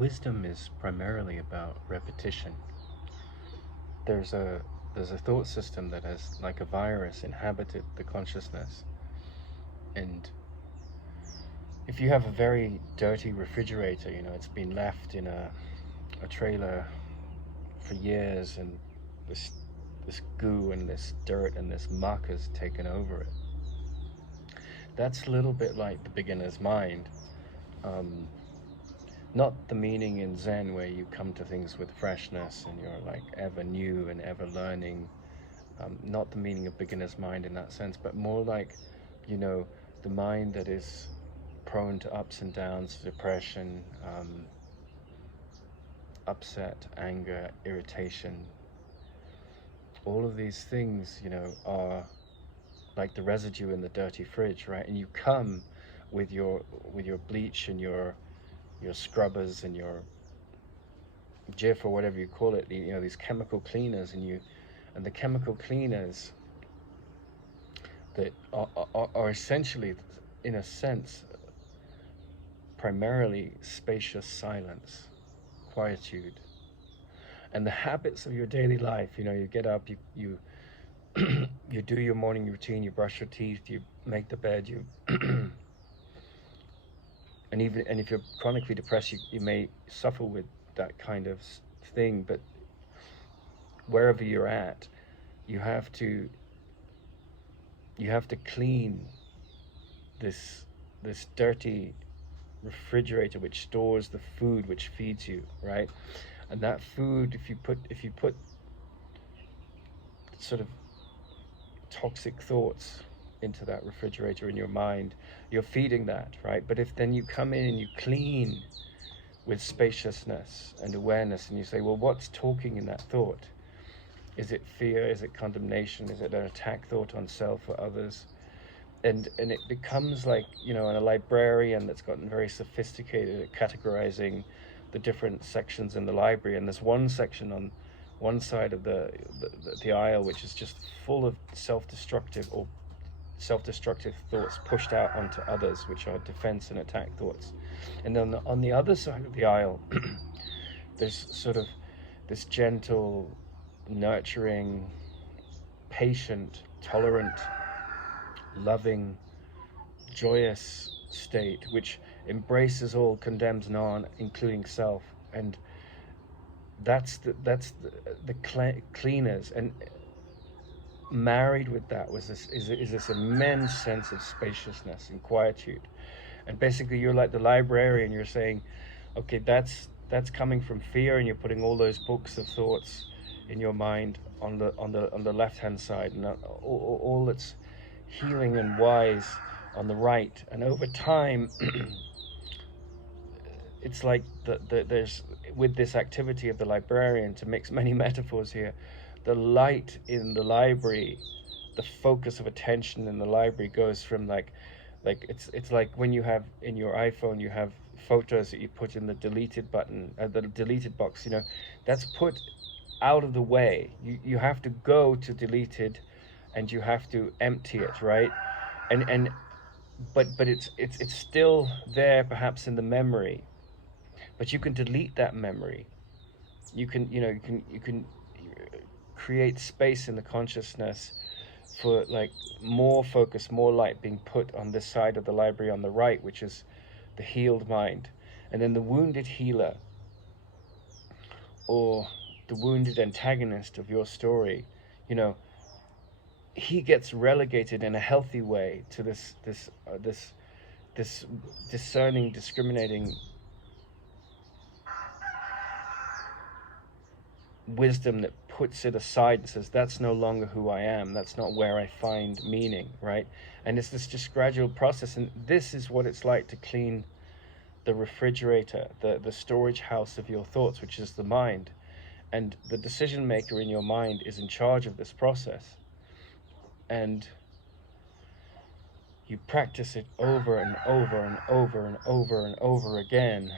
Wisdom is primarily about repetition. There's a there's a thought system that has, like a virus, inhabited the consciousness. And if you have a very dirty refrigerator, it's been left in a trailer for years, and this goo and this dirt and this muck has taken over it. That's a little bit like the beginner's mind. Um, Not the meaning in Zen where you come to things with freshness and you're like ever new and ever learning. Not the meaning of beginner's mind in that sense, but more like, you know, the mind that is prone to ups and downs, depression, upset, anger, irritation. All of these things, are like the residue in the dirty fridge, right? And you come with your bleach and your scrubbers and your Jif or whatever you call it, these chemical cleaners, and the chemical cleaners that are essentially, in a sense, primarily spacious silence, quietude, and the habits of your daily life. You get up, you you do your morning routine, you brush your teeth, you make the bed, you and if you're chronically depressed, you may suffer with that kind of thing. But wherever you're at, you have to you have to clean this dirty refrigerator which stores the food which feeds you, right? And that food, if you put sort of toxic thoughts into that refrigerator in your mind, you're feeding that, right? But if then you come in and you clean with spaciousness and awareness, and you say, well, what's talking in that thought? Is it fear? Is it condemnation? Is it an attack thought on self or others? And it becomes like, a librarian that's gotten very sophisticated at categorizing the different sections in the library. And there's one section on one side of the aisle which is just full of self-destructive thoughts pushed out onto others, which are defense and attack thoughts. And then on the other side of the aisle, there's sort of this gentle, nurturing, patient, tolerant, loving, joyous state which embraces all, condemns none, including self. And that's the cleaners. And married with that is this immense sense of spaciousness and quietude. And basically, you're like the librarian. You're saying, okay, that's coming from fear, and you're putting all those books of thoughts in your mind on the left hand side, and all that's healing and wise on the right. And over time, it's like there's, with this activity of the librarian, to mix many metaphors here, the light in the library, the focus of attention in the library goes from like it's like when you have in your iPhone, you have photos that you put in the deleted button, the deleted box. That's put out of the way. You have to go to deleted, and you have to empty it, right? And but it's still there, perhaps in the memory, but you can delete that memory. You can create space in the consciousness for like more focus, more light being put on this side of the library on the right, which is the healed mind. And then the wounded healer, or the wounded antagonist of your story, he gets relegated in a healthy way to this discerning, discriminating wisdom that puts it aside and says, that's no longer who I am, that's not where I find meaning, right? And it's this just gradual process. And this is what it's like to clean the refrigerator, the storage house of your thoughts, which is the mind. And the decision maker in your mind is in charge of this process. And you practice it over and over and over and over and over again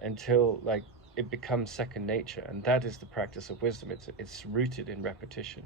until like it becomes second nature. And that is the practice of wisdom. It's rooted in repetition.